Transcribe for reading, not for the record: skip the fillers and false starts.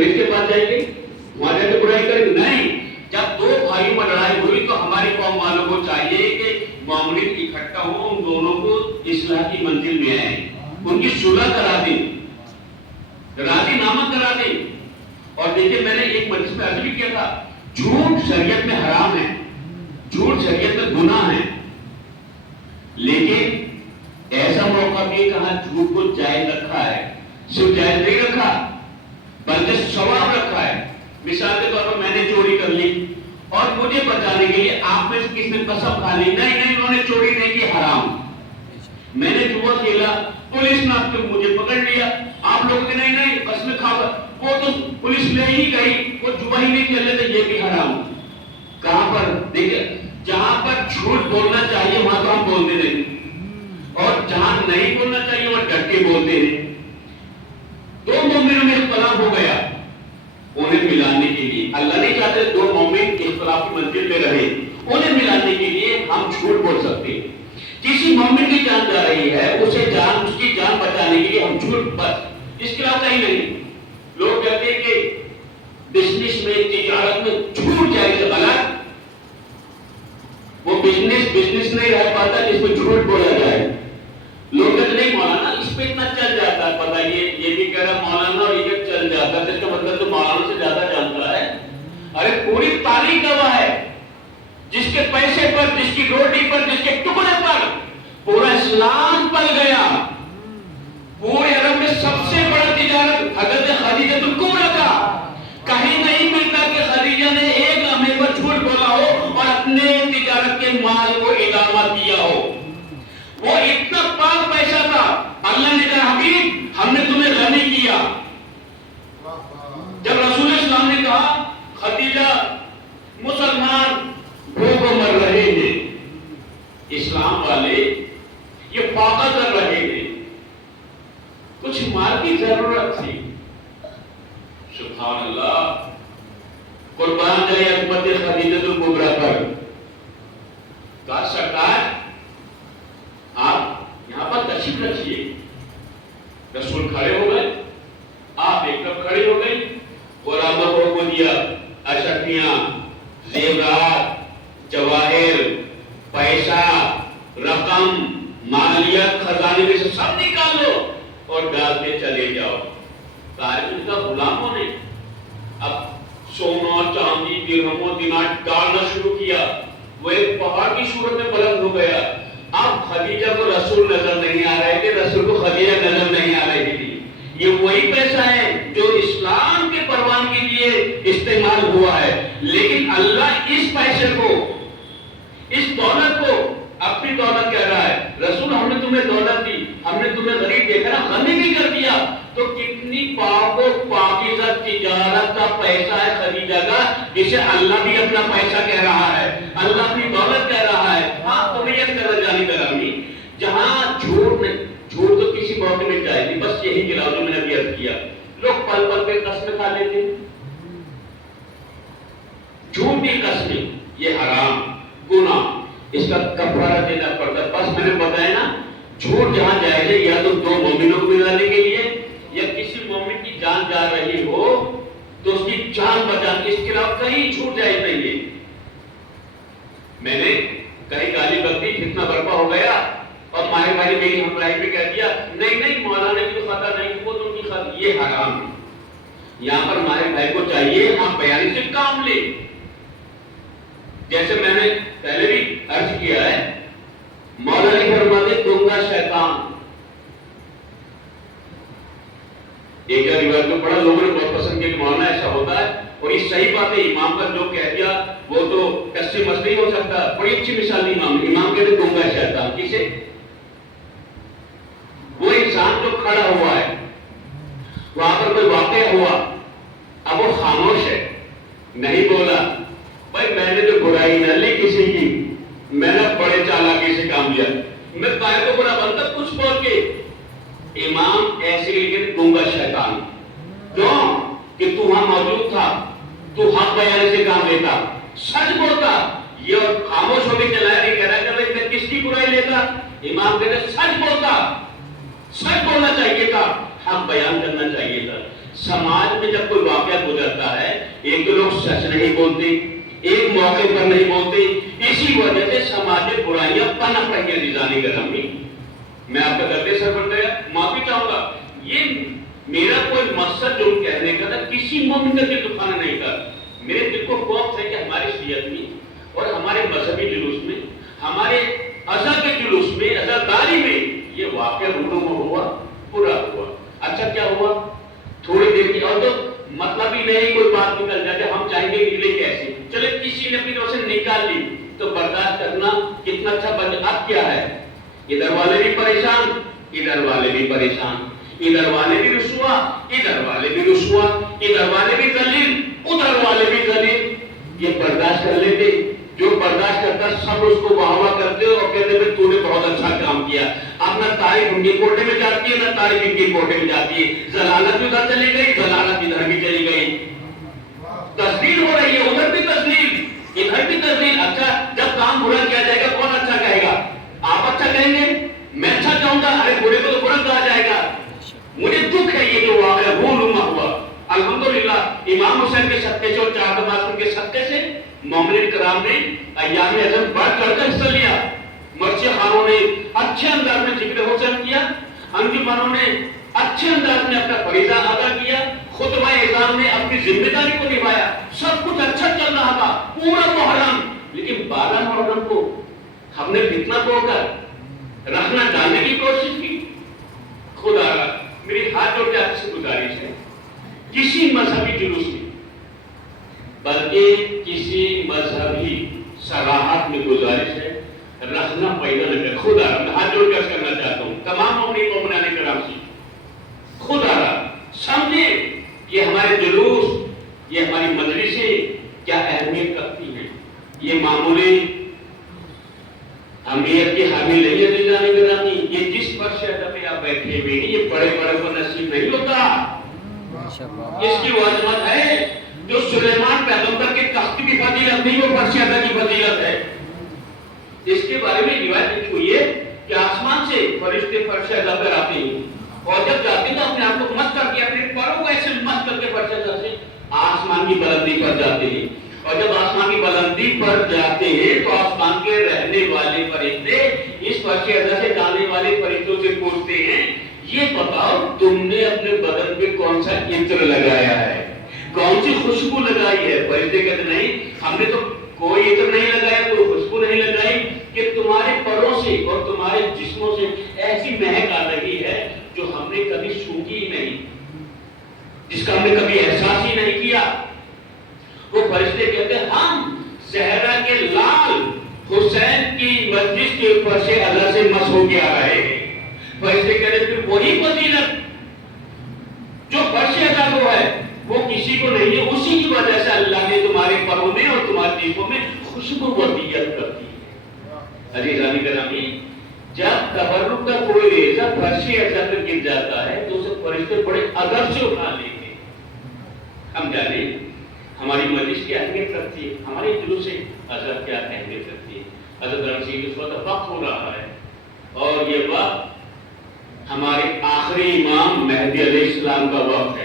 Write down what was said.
انگریز کے پاس جائیں گے، وہاں جا کے برائی کریں گے؟ نہیں. جب دو بھائیوں میں لڑائی ہوئی تو ہماری قوم والوں کو چاہیے کہ مومنین اکٹھا ہو، ان دونوں کو اصلاح کی منزل میں آئیں، ان کی صلح کرا دیں، راضی نامہ کرا دیں. اور دیکھیں میں نے ایک مجلس میں عرض بھی کیا تھا، جھوٹ شریعت میں حرام ہے، جھوٹ شریعت میں گناہ ہے، لیکن ایسا موقع بھی کہاں جھوٹ کو جائز رکھا ہے. صرف جائز نہیں رکھا بلکہ ثواب رکھا ہے. مثال کے طور پر میں نے چوری کر لی اور مجھے بچانے کے لیے آپ میں سے کس نے قسم کھا لی، نہیں انہوں نے چوری نہیں کی، حرام. میں نے جوا کھیلا، پولیس نے مجھے پکڑ لیا، آپ لوگ نے نہیں قسم کھا، وہ تو پولیس لے ہی گئی، وہ جوا ہی نہیں کھیل لیتے، یہ بھی حرام. کہاں پر دیکھیں، جہاں پر جھوٹ بولنا چاہیے وہاں تو ہم بولتے نہیں، اور جہاں نہیں بولنا چاہیے وہاں ڈٹ کے بولتے ہیں. دو مومنوں میں اختلاف ہو گیا، انہیں ملانے کے لیے اللہ نہیں چاہتے دو مومن اختلاف کی منزل میں رہے، انہیں ملانے کے لیے ہم جھوٹ بول سکتے ہیں. کسی مومن کی جان جا رہی ہے، اس کی جان بچانے کے لیے ہم جھوٹ، بس اس کے علاوہ کہیں نہیں. لوگ کہتے ہیں کہ بزنس میں، تجارت میں جھوٹ جائز ہے، غلط. وہ بزنس نہیں رہ پاتا جس میں جھوٹ بولا جائے. لوگ کہتے نہیں مولانا اس پہ اتنا چل جاتا ہے، پتہ یہ بھی کہہ رہا مولانا اور یہ چل جاتا ہے، اس کا مطلب تو مولانا سے زیادہ جانتا ہے. ارے پوری تاریخ گواہ ہے، جس کے پیسے پر، جس کی روٹی پر، جس کے ٹکڑے پر پورا اسلام پل گیا. پورے عرب میں سب سے بڑا تجارت حضرت خدیجہ الکبریٰ کا. کہیں نہیں ملتا کہ خدیجہ نے ایک لمحے پر جھوٹ بولا ہو اور اپنے تجارت کے مال کو ادامہ دیا ہو. وہ اتنا پاک پیسہ تھا، اللہ نے کہا حبیب ہم نے تمہیں غنی کیا. جب رسول اسلام نے کہا خدیجہ مسلمان بھوک مر رہے ہیں، اسلام والے یہ فاقہ کر رہے ہیں، کچھ مال کی ضرورت تھی. سبحان اللہ، قربان جائے عظمت خدیجہ الکبریٰ پر. کہا سرکار آپ یہاں پر تشریف رکھیے. رسول کھڑے ہو گئے، آپ ایک طرف کھڑے ہو گئی، غلاموں کو دیا اشرفیاں، زیورات، جواہر، پیسہ، رقم، مالیت، خزانے میں سے سب نکال لو اور ڈالتے چلے جاؤ. ان کا غلاموں نے اب سونا، چاندی، درہم و دینار ڈالنا شروع کیا. وہ ایک پہاڑ کی صورت میں بلند ہو گیا. اب خدیجہ کو رسول نظر نہیں آ رہے تھے، رسول کو خدیجہ نظر نہیں آ رہی تھی. یہ وہی پیسہ ہے جو اسلام کے پروان کے لیے استعمال ہوا ہے، لیکن اللہ اس پیسے کو، اس دولت کو اپنی دولت کہہ رہا ہے. رسول ہم نے تمہیں دولت دی، ہم نے تمہیں غریب دیکھا نا، غنی بھی کر دیا. تو کتنی پاک و پاکیزہ تجارت کا پیسہ ہے خدیجہ کا، جسے اللہ بھی اپنا پیسہ کہہ رہا ہے، اللہ اپنی دولت کہہ رہا ہے. ہاں طبیعت کر جانی کرامی، جہاں جھوٹ نہیں، جھوٹ تو کسی موقع میں جائے گی. بس یہی گلاؤ جو میں نے عرض کیا، لوگ پل پل پہ قسمیں کھا لیتے، جھوٹی قسمیں، یہ حرام گناہ، اس کا کفارہ دینا پڑتا. بس میں نے بتایا نا، جھوٹ جہاں جائز ہے یا تو دو مومنوں کو ملانے کے لیے، یا کسی مومن کی جان جا رہی ہو تو اس کی جان بچانے، اس کے علاوہ کہیں جھوٹ جائز نہیں ہے. میں نے کہیں گالی بکتی، فتنہ برپا ہو گیا اور ماہر بھائی نے میری ہمراہی پہ کہہ دیا نہیں مولانا کی تو خطا نہیں، وہ تو ان کی خطا، یہ حرام ہے. یہاں پر ماہر بھائی کو چاہیے ہم بیانی سے کام لیں. جیسے میں نے پہلے بھی عرض کیا ہے، مولا علی فرماتے گنگا شیطان. ایک روایت میں پڑھا، لوگوں نے بہت پسند کیا کہ مولانا ایسا ہوتا ہے، اور یہ صحیح بات ہے. امام کا جو کہہ دیا وہ تو کس سے مس نہیں ہو سکتا. بڑی اچھی مثال دی امام کہتے گنگا شیطان. کسے؟ وہ انسان جو کھڑا ہوا ہے، وہاں پر کوئی واقعہ ہوا، اب وہ خاموش ہے، نہیں بولا. بھائی میں نے جو برائی نہ لی کسی کی، میں نے بڑے چالاکی سے کام لیا، میں کائے کو برا بنتا کچھ بول کے. امام ایسے لیکن گنگا شیطان. کیوں؟ کہ تو وہاں موجود تھا، تو حق بیان سے کام لیتا، سچ بولتا. یہ اور خاموش ہو کے چلایا نہیں، کہہ رہا کہ میں کس کی برائی لیتا. امام کہتے سچ بولتا، سچ بولنا چاہیے تھا، حق بیان کرنا چاہیے تھا. سماج میں جب کوئی واقعہ گزرتا ہے ایک تو لوگ سچ نہیں بولتے, ایک موقع پر نہیں بولتے, اسی وجہ سے سماج میں برائیاں پنپ رہی ہیں. نظامی گرامی, میں آپ کا غلطی سے بڑھ گیا, معافی چاہوں گا. یہ میرا کوئی مقصد جو کہنے کا تھا کسی مومن کا دل دکھانا نہیں تھا. میرے دل کو خوف ہے کہ ہماری شریعت میں اور ہمارے مذہبی جلوس میں, ہمارے ازا کے جلوس میں, ازاداری میں یہ واقعہ رونما ہوا, پورا ہوا. اچھا کیا ہوا, تھوڑی دیر کی, اور تو مطلب ہی نہیں کوئی بات نکل جائے, ہم چاہیں گے نکلے کیسے, چلے کسی نے اپنی طرف سے نکال لی تو برداشت کرنا کتنا اچھا بن. اب کیا ہے, ادھر والے بھی پریشان, ادھر والے بھی پریشان, ادھر والے بھی رسوا, ادھر والے بھی رسوا, ادھر والے بھی ذلیل, ادھر والے بھی ذلیل. یہ برداشت کر لیتے, جو برداشت کرتا سب اس کو واہ واہ کرتے اور کہتے ہیں تو نے بہت اچھا کام کیا. اب نہ تاریخ ان کے کوٹے میں جاتی ہے, نہ تاریخ ان کے کوٹے میں جاتی ہے. ضلالت ادھر چلی گئی, ضلالت ادھر بھی چلی گئی. تسلیل ہو رہی ہے, ادھر بھی تسلیل, ادھر بھی تسلیل. اچھا جب کام برا کیا جائے گا کون اچھا کہے گا, آپ اچھا کہیں گے, میں اچھا کہوں گا, ارے برے کو تو برا کہا جائے گا. مجھے دکھ ہے یہ جو واقعہ رونما ہوا. الحمدللہ امام حسین کے صدقے سے اور چار نماز کے صدقے سے مومنین کرام نے ایام اعظم بڑھ چڑھ کر حصہ لیا. مرثیہ خانوں نے اچھے انداز میں ذکر حسین کیا, انجمنوں نے اچھے انداز میں اپنا فریضہ ادا کیا, خطبہ اعظام نے اپنی ذمہ داری کو نبھایا. سب کچھ اچھا چل رہا تھا پورا محرم. لیکن 12 محرم کو ہم نے فتنہ توڑ کر رکھنا ڈالنے کی کوشش کی. خدا را میری ہاتھ جوڑ کے آپ سے گزارش ہے, کسی مذہبی جلوس میں بلکہ کسی مذہبی صراحت میں گزارش ہے رکھنا پیدا نہ کر. خدا را میں ہاتھ جوڑ کے کرنا چاہتا ہوں تمام مومنین مومنات کرام سے, خدا را سمجھیں یہ ہمارے جلوس, یہ ہماری مجلسیں کیا اہمیت رکھتی ہیں. یہ معمولی اہمیت کی حامل نہیں ہے نظامی گرامی. یہ جس فرش ادب پہ آپ بیٹھے ہوئے ہیں یہ بڑے بڑے کو نصیب نہیں ہوتا. اس کی وجہ ہے جو سلیمان پیغمبر کے تخت کی فضیلت نہیں, وہ فرش ادب کی فضیلت ہے. اس کے بارے میں روایت لکھی ہوئی ہے کہ آسمان سے فرشتے فرش ادب پر آتے ہیں اور جب جاتے ہیں تو اپنے آپ کو مست کر کے اپنے پروں کو ایسے مست کر کے فرش ادب سے آسمان کی بلندی پر جاتے ہیں. اور جب آسمان کی بلندی پر جاتے ہیں تو آسمان کے رہنے والے فرشتے اس فرش ادب سے جانے والے فرشتوں سے پوچھتے ہیں یہ بتاؤ تم نے اپنے بدن پہ کون سا عطر لگایا ہے, کون سی خوشبو لگائی ہے. فرشتے کہتے نہیں ہم نے تو کوئی عطر نہیں لگایا, کوئی خوشبو نہیں لگائی کہ تمہارے پروں سے اور تمہارے جسموں سے ایسی مہک آ رہی ہے جو ہم نے کبھی سونگھی ہی نہیں, جس کا ہم نے کبھی احساس ہی نہیں کیا. وہ فرشتے کہتے ہیں ہم زہرا کے لال حسین کی مسجد کے اوپر سے اللہ سے مس ہو کے آ رہے ہیں. فرشتے کہتے ہیں پھر وہی فضیلت جو فرش ادا کو ہے وہ کسی کو نہیں ہے, اسی کی وجہ سے اللہ نے تمہارے پروں میں اور تمہارے جسموں میں خوشبو وضعیت کر دی ہے. عزیزانی گرامی, جب تبرک کا کوئی ریزہ فرش ادا پر گر جاتا ہے تو اسے فرشتے بڑے ادب سے اٹھا لیں گے. ہم جانیں ہماری مجلس کی اہمیت رکھتی ہے, ہماری جلوس سے حضرت کیا اہمیت رکھتی ہے. حضرت رسول اس وقت وقت ہو رہا ہے اور یہ وقت ہمارے آخری امام مہدی علیہ السلام کا وقت ہے.